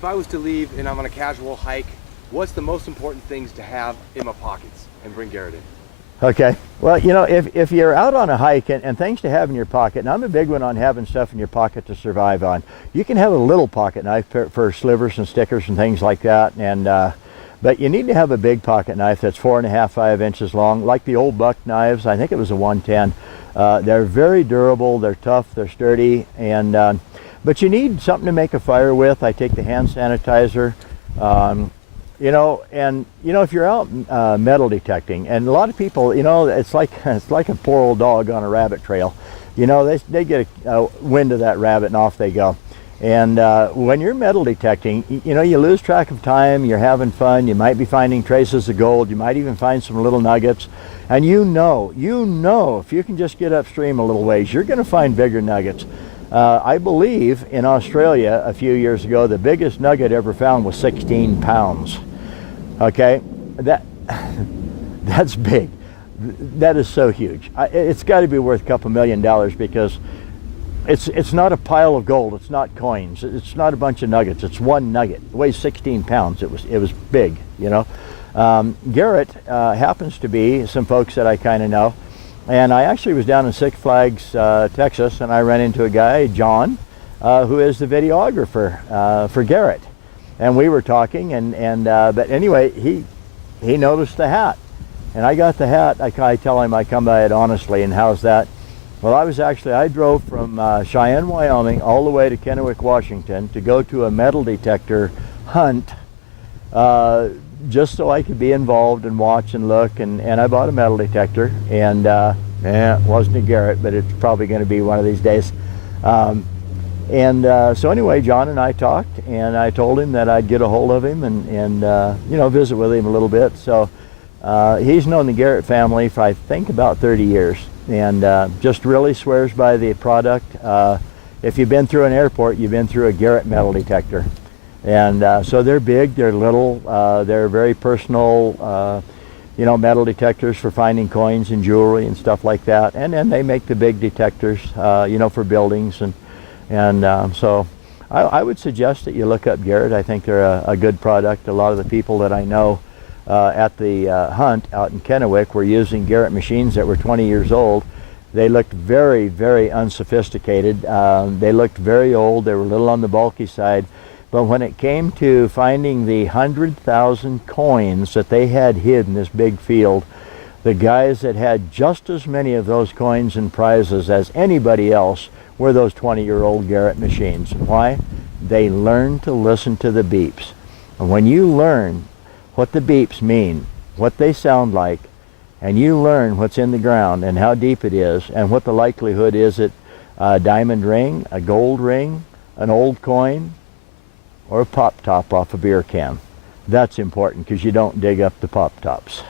If I was to leave and I'm on a casual hike, what's the most important things to have in my pockets and bring Garrett in? Okay, well, you know, if you're out on a hike and things to have in your pocket, and I'm a big one on having stuff in your pocket to survive on. You can have a little pocket knife for slivers and stickers and things like that, and but you need to have a big pocket knife that's 4.5, 5 inches long, like the old buck knives. I think it was a 110. They're very durable, they're tough, they're sturdy, and but you need something to make a fire with. I take the hand sanitizer. You know, and you know, if you're out metal detecting, and a lot of people, you know, it's like a poor old dog on a rabbit trail. You know, they get a wind of that rabbit and off they go. And when you're metal detecting, you know, you lose track of time. You're having fun. You might be finding traces of gold. You might even find some little nuggets. And you know, if you can just get upstream a little ways, you're going to find bigger nuggets. I believe in Australia a few years ago, the biggest nugget ever found was 16 pounds. Okay, that's big. That is so huge. It's got to be worth a couple $1 million, because it's not a pile of gold. It's not coins. It's not a bunch of nuggets. It's one nugget. It weighs 16 pounds. It was big. You know, Garrett happens to be some folks that I kind of know, and I actually was down in Six Flags, Texas, and I ran into a guy, John, who is the videographer for Garrett. And we were talking, but anyway, he noticed the hat, and I got the hat. I tell him I come by it honestly, and how's that? Well, I drove from Cheyenne, Wyoming, all the way to Kennewick, Washington, to go to a metal detector hunt, just so I could be involved and watch and look. And I bought a metal detector, and it wasn't a Garrett, but it's probably going to be one of these days. So anyway, John and I talked, and I told him that I'd get a hold of him and you know, visit with him a little bit. So he's known the Garrett family for, I think, about 30 years, and just really swears by the product. If you've been through an airport, you've been through a Garrett metal detector. And so they're big, they're little, they're very personal, you know, metal detectors for finding coins and jewelry and stuff like that. And then they make the big detectors, you know, for buildings. So I would suggest that you look up Garrett. I think they're a good product. A lot of the people that I know at the hunt out in Kennewick were using Garrett machines that were 20 years old. They looked very, very unsophisticated. They looked very old. They were a little on the bulky side. But when it came to finding the 100,000 coins that they had hid in this big field, the guys that had just as many of those coins and prizes as anybody else were those 20-year-old Garrett machines. Why? They learned to listen to the beeps. And when you learn what the beeps mean, what they sound like, and you learn what's in the ground and how deep it is, and what the likelihood is that a diamond ring, a gold ring, an old coin, or a pop top off a beer can, that's important, because you don't dig up the pop tops.